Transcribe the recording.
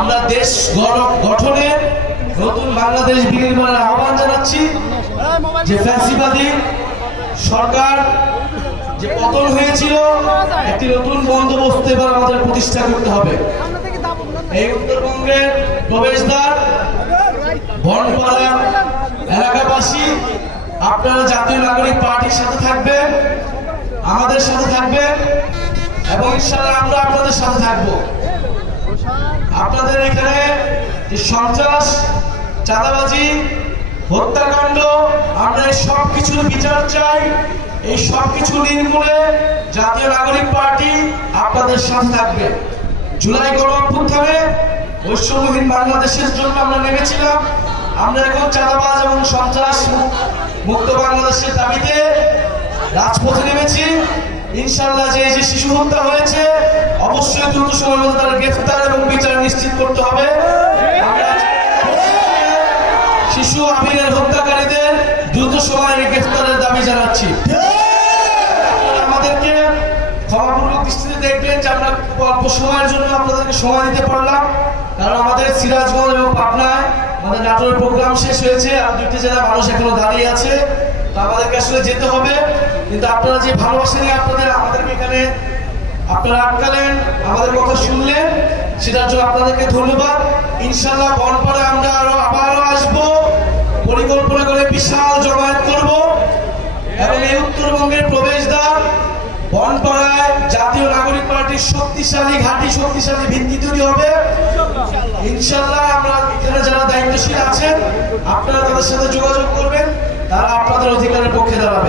আমরা দেশ গঠনে নতুন বাংলাদেশ বিনির্মাণের আহ্বান জানাচ্ছি। যে ফ্যাসিবাদী সরকার যে পতন হয়েছিল, একটি নতুন বন্দোবস্ত এবার আমাদের প্রতিষ্ঠা করতে হবে। এই উত্তরবঙ্গের প্রবেশদ্বার বনপাড়া এলাকাবাসী, আপনারা জাতীয় নাগরিক পার্টির সাথে থাকবেন, আমাদের সাথে থাকবেন এবং ইনশাআল্লাহ আমরা আপনাদের সাথে থাকবো। আপনাদের এখানে যে সন্ত্রাস, চাঁদাবাজি, হত্যাকাণ্ড, আমরা এই সব কিছুর বিচার চাই। এই সব কিছু নির্মূলে জাতীয় নাগরিক পার্টি আপনাদের সাথে থাকবে। জুলাই গণঅভ্যুত্থানে বৈষম্যহীন বাংলাদেশের জন্য আমরা নেমেছিলাম। আমরা এখন চাঁদাবাজ এবং সন্ত্রাস মুক্ত বাংলাদেশের দাবিতে রাজপথে নেমেছি। ইনশাআল্লাহ যে শিশু হত্যা হয়েছে, অবশ্যই দ্রুত সময়ের মধ্যে তার গ্রেফতার এবং বিচার নিশ্চিত করতে হবে। আমরা শিশু আমিরের হত্যাকারীদের দ্রুত সময়ের গ্রেফতারের দাবি জানাচ্ছি। আমাদেরকে ক্ষমাপূর্বক দৃষ্টিতে দেখবেন যে আমরা অল্প সময়ের জন্য আপনাদেরকে সময় দিতে পারলাম, কারণ আমাদের সিরাজগঞ্জ এবং পাবনায় আমাদের নাটোরের প্রোগ্রাম শেষ হয়েছে। আর দুইটি জেলা মানুষ এখনো দাঁড়িয়ে আছে, তো আমাদেরকে আসলে যেতে হবে। কিন্তু আপনারা যে ভালোবাসা নিয়ে আমাদেরকে এখানে আপনারা আটকালেন, আমাদের কথা শুনলেন, সেটার জন্য আপনাদেরকে ধন্যবাদ। ইনশাআল্লাহ বনপাড়ায় আমরা আবারও আসবো, পরিকল্পনা করে বিশাল জমায়েত করব এবং এই উত্তরবঙ্গের প্রবেশদ্বার বনপাড়ায় জাতীয় নাগরিক পার্টির শক্তিশালী ঘাঁটি, শক্তিশালী ভিত্তি তৈরি হবে। ইনশাআল্লাহ আমরা এখানে যারা দায়িত্বশীল আছেন, আপনারা তাদের সাথে যোগাযোগ করবেন, তারা আপনাদের অধিকারের পক্ষে দাঁড়াবে।